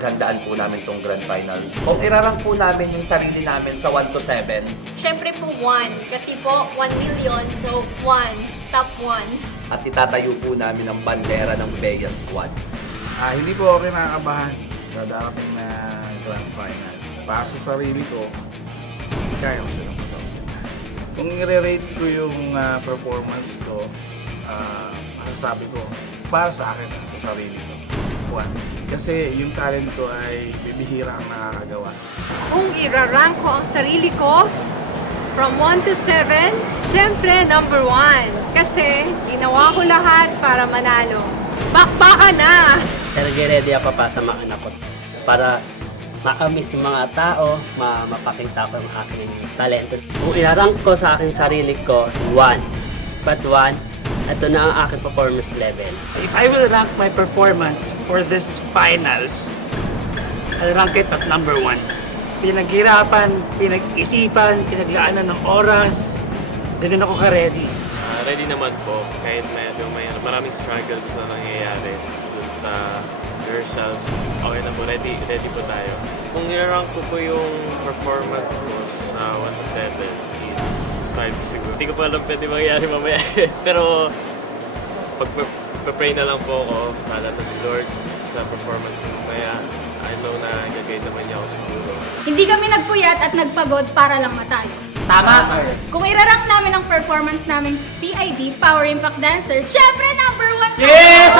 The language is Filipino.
pinaghandaan po namin tong Grand Finals. Kung irarang po namin yung sarili namin sa 1 to 7, Siyempre po 1. Kasi po 1 million, so 1. Top 1. at itatayo po namin ang bandera ng Bea Squad. Hindi po ako kinakabahan sa darating na Grand Final. Para sa sarili ko, kaya ko silang matawin. Kung i-rate ko yung performance ko, masasabi ko, para sa akin, sa sarili ko, 1. Kasi yung talent ko ay bibihira ang nakakagawa. Kung irarank ko ang sarili ko, from 1 to 7, syempre number 1. Kasi ginawa ko lahat para manalo. Bakbakan na! Ready ako pa sa mga anak ko para ma-amaze yung mga tao, mapakita ko yung aking talento. Kung ilarang ko sa aking sarili ko, 1. But 1, ito na ang aking performance level. If I will rank my performance for this finals, I'll rank it at number 1. Pinaghirapan, pinag-isipan, pinaglaanan ng oras, hindi ako ka-ready. Ready naman po, kahit medyo may maraming struggles na nangyayari dun sa rehearsals. Okay na po, ready po tayo. Kung i-rank ko po yung performance ko sa 1 to 7 is 5 siguro. Hindi ko pa alam pwede mangyari mamaya. Pero pag-pray na lang po ako, para na si Lord sa performance ko mamaya. I know na gagawin naman niya ako siguro. Hindi kami nagpuyat at nagpagod para lang matalo. Tama! Kung irarank namin ang performance namin PID, Power Impact Dancers, syempre number 1! Yes!